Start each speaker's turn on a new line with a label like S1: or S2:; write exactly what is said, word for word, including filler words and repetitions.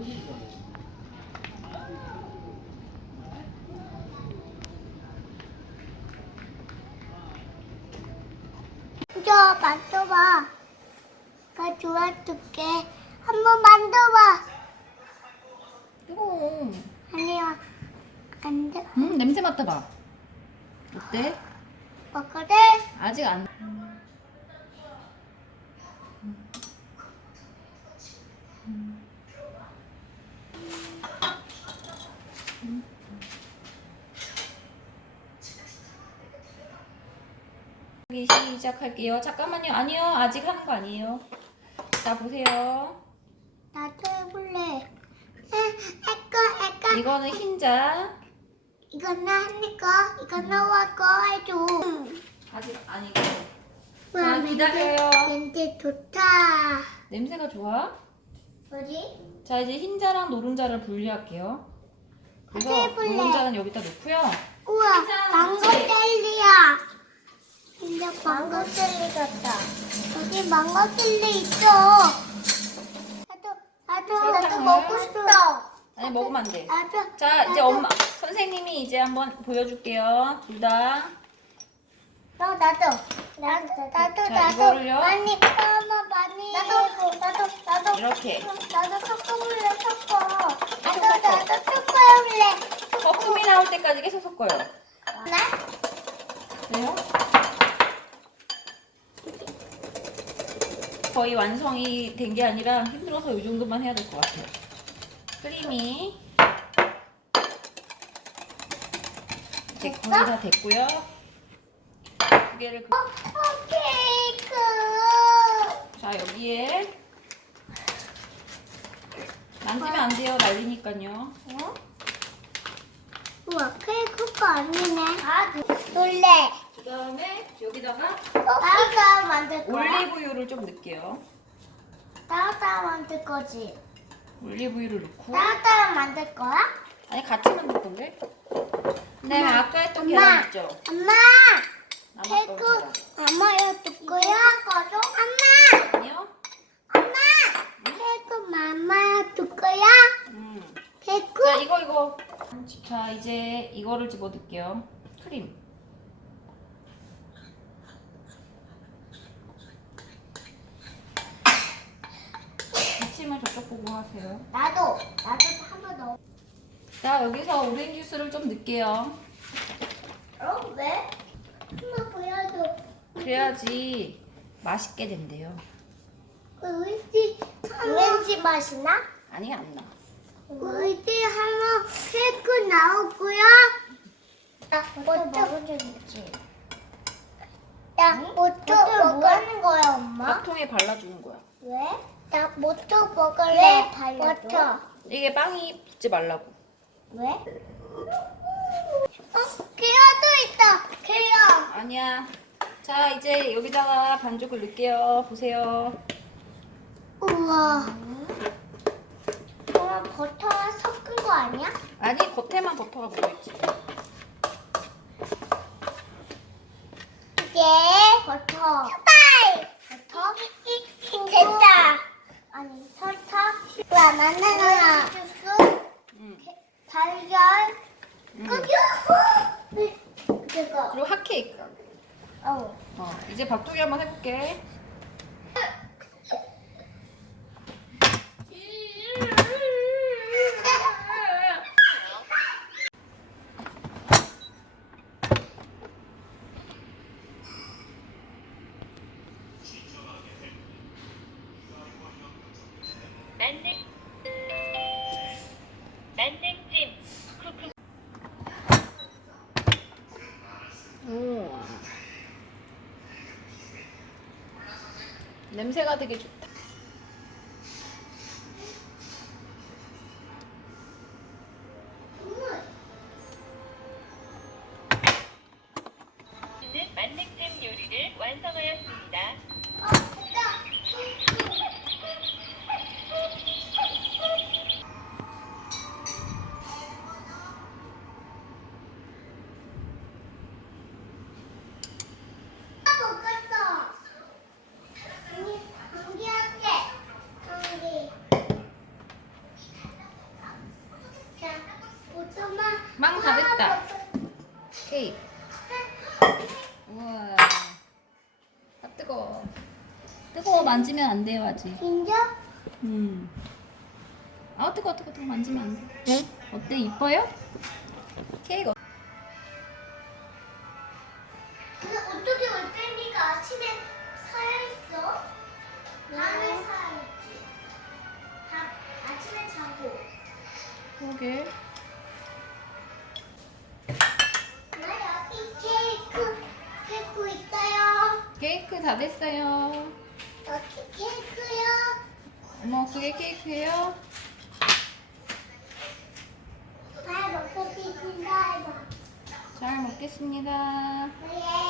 S1: 저 만져봐. 나 도와줄게. 한번 만져봐.
S2: 뜨거워.
S1: 아니야. 안 돼.
S2: 음, 냄새 맡아봐. 어때?
S1: 먹거든.
S2: 아직 안. 시작할게요. 잠깐만요. 아니요. 아직 하는 거 아니에요. 자, 보세요.
S1: 나도 해볼래. 에꺼 에꺼.
S2: 이거는 흰자.
S1: 이건 나 하니까 이건 나와 거 해줘.
S2: 아직 아니고. 자, 기다려요.
S1: 냄새 좋다.
S2: 냄새가 좋아?
S1: 뭐지?
S2: 자, 이제 흰자랑 노른자를 분리할게요.
S1: 같이
S2: 그래서
S1: 해볼래.
S2: 노른자는 여기다 놓고요.
S1: 우와,
S2: 흰자,
S1: 망고
S2: 그치?
S1: 젤리야. 진짜 망고 젤리 같다. 여기 망고 젤리 있어. 나도 나도 나도
S2: 설탕을.
S1: 먹고 싶어.
S2: 아니, 먹으면 안 돼.
S1: 나도.
S2: 자, 이제
S1: 나도.
S2: 엄마, 선생님이 이제 한번 보여줄게요. 둘 다.
S1: 너 나도. 나도 나도
S2: 자,
S1: 나도.
S2: 이거를요.
S1: 많이 엄마 많이. 나도 나도 나도.
S2: 이렇게.
S1: 나도 섞어볼래 섞어. 나도
S2: 섞어.
S1: 나도 섞어볼래.
S2: 거품이 나올 때까지 계속 섞어요.
S1: 네?
S2: 그래요? 거의 완성이 된 게 아니라 힘들어서 이 정도만 해야 될 것 같아요. 크림이 됐, 거의 다 됐고요. 두 개를 그-
S1: 어, 케이크.
S2: 자, 여기에 만지면 안 돼요. 날리니까요.
S1: 어? 우와, 케이크가 아니네. 아, 놀래.
S2: 그 다음에 여기다가
S1: 따뜻하 만들 거야?
S2: 올리브유를 좀 넣을게요.
S1: 따뜻하 만들 거지?
S2: 올리브유를 넣고
S1: 따뜻하 만들 거야?
S2: 아니 같이 만들 건데. 그다음에
S1: 엄마,
S2: 아까 했던
S1: 엄마.
S2: 계란 있죠?
S1: 엄마!
S2: 남았던
S1: 케이크
S2: 계란.
S1: 엄마야 줄 거야? 꺼줘? 엄마!
S2: 아니요?
S1: 엄마! 케이크 맘마야 줄 거야?
S2: 음.
S1: 케이크?
S2: 자, 이거 이거. 자, 이제 이거를 집어 넣을게요. 크림. 기침을 저쪽 보고 하세요.
S1: 나도 나도 한 번 넣어.
S2: 자, 여기서 오렌지 주스를 좀 넣을게요.
S1: 어? 왜? 엄마 보여줘.
S2: 그래야지 맛있게 된대요.
S1: 오렌지 오렌지 맛이 나?
S2: 아니, 안 나.
S1: 오렌지 하면 케이크 나오고요. 나 버터 먹은 적 있지. 나 버터 뭐 하는 거야, 엄마?
S2: 밥통에 발라주는 거야.
S1: 왜? 나 버터 먹을래. 왜 버터?
S2: 이게 빵이 붙지 말라고.
S1: 왜? 어, 계란도 있다. 계란.
S2: 아니야. 자, 이제 여기다가 반죽을 넣을게요. 보세요.
S1: 우와. 엄마 버터랑 섞은 거 아니야?
S2: 아니, 겉에만 버터가 묻어있지.
S1: 이제 버터. 버터. 됐다. 아니 설탕. 와 만나나. 주스.
S2: 응.
S1: 달걀.
S2: 응.
S1: 끄겨. 그거.
S2: 그리고 핫케이크.
S1: 어.
S2: 어, 이제 밥두기 한번 해볼게.
S3: 난생 난생찜 쿠쿠
S2: 오. 냄새가 되게 좋다.
S3: 있는 만능찜 요리를 완성하였습니다.
S1: 먹었어. 언니, 감기 할게. 감기.
S2: 우와. 아 뜨거워. 뜨거워 만지면 안 돼요 아직.
S1: 진짜?
S2: 음. 아 뜨거 뜨거 뜨거 만지면 안 돼. 어때 이뻐요? 케이크 어-
S1: 근데 어떻게 올빼미가 아침에 살아있어? 밤에 살아있지. 밥 아침에 자고.
S2: 그러게.
S1: 나 여기 케이크 케이크 있어요.
S2: 케이크 다 됐어요.
S1: 여기 케이크요.
S2: 어머 그게 케이크예요?
S1: 잘 먹겠습니다.
S2: 잘 먹겠습니다.
S1: 네.